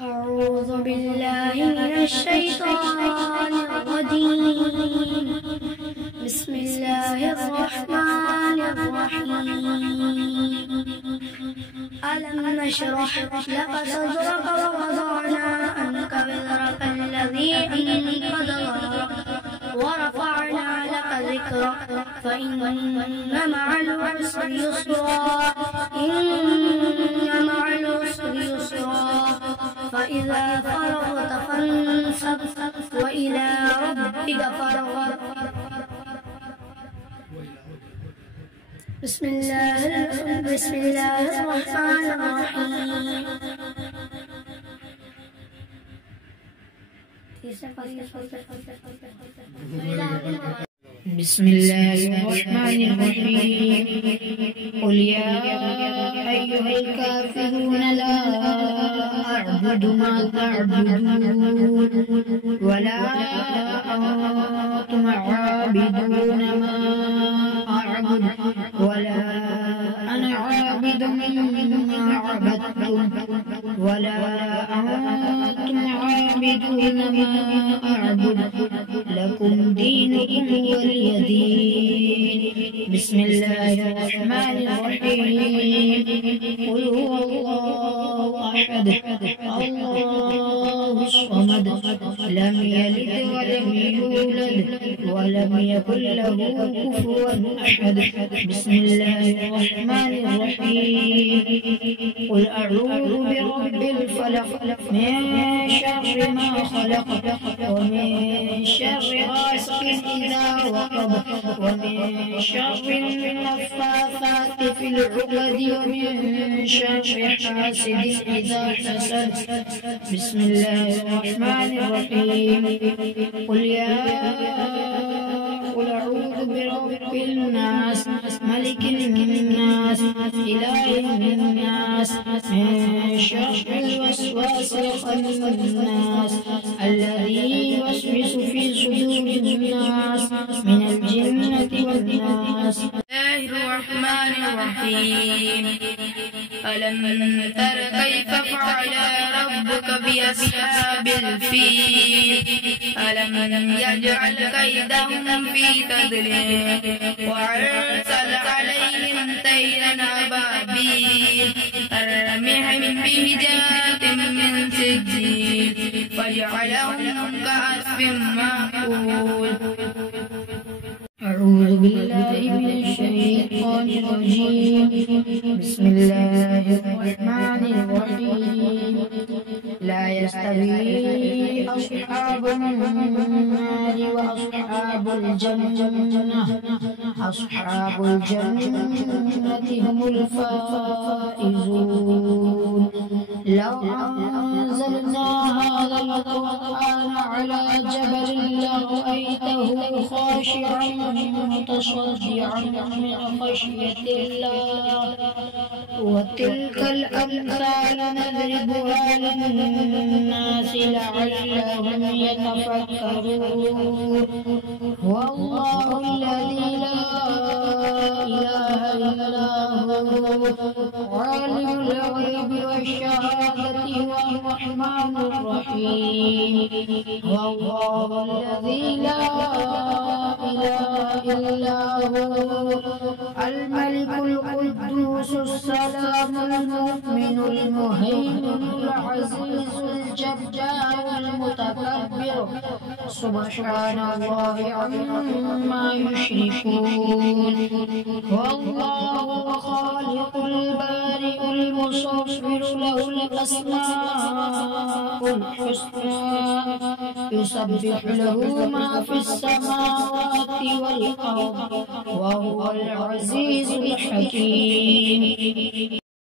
أعوذ بالله من الشيطان الرجيم. بسم الله الرحمن الرحيم. ألم نشرح لك صدرك ووضعنا عنك وزرك الذي أنقض ظهرك ورفعنا لك ذكرك فإن مع العسر يسرا إن مع العسر يسرا فإذا فرغت فانصب وإلى ربك فارغب. بسم الله الرحمن الرحيم. بسم الله الرحمن الرحيم. قل يا أيها الكافرون لا أعبد ما تعبدون ولا أنتم عابدون ما أعبد ولا أنا عابد ما عبدتم ولا أنتم عابدون ما أعبد لكم دينكم ولي دين. بسم الله الرحمن الرحيم. قل هو الله أحد الله الصمد لم يلد ولم يولد ولم يكن له كفوا أحد. بسم الله الرحمن الرحيم. قل أعوذ برب الفلق من شر ما خلق ومن شر غاسق إذا وقب ومن شر النفاثات في العقد ومن شر حاسد إذا حسد. بسم الله الرحمن الرحيم. قل أعوذ برب الناس ملك الناس إله الناس من شر الوسواس الخناس الذي يوسوس في صدور الناس من الجنة والناس. الله الرحمن الرحيم. ألم تر كيف فعل ربك بأصحاب الفيل ألم يجعل كيدهم في تضليل وأرسل عليهم طيرا أبابيل ترميهم بحجارة من سجيل فجعلهم كعصف مأكول. أعوذ بالله من الشيطان الرجيم. بسم الله الرحمن الرحيم. لا يستوي أصحاب النار وأصحاب الجنة أصحاب الجنة هم الفائزون. لو أنزلنا هذا القرآن على جبل لرأيته خاشعا متصدعا من خشية الله. وتلك الأمثال نضربها للناس لعلهم يتفكرون. والله الذي لا إله إلا هو عالم الغيب والشهادة والرحمن الرحيم. والله الذي لا إله إلا هو الملك القدوس السلام المؤمن المهيمن العزيز الجبار المتكبر سبحان الله عما يشركون. والله الخالق البارئ المصور له الأسماء الحسنى يسبح له ما في السماوات والأرض وهو العزيز الحكيم.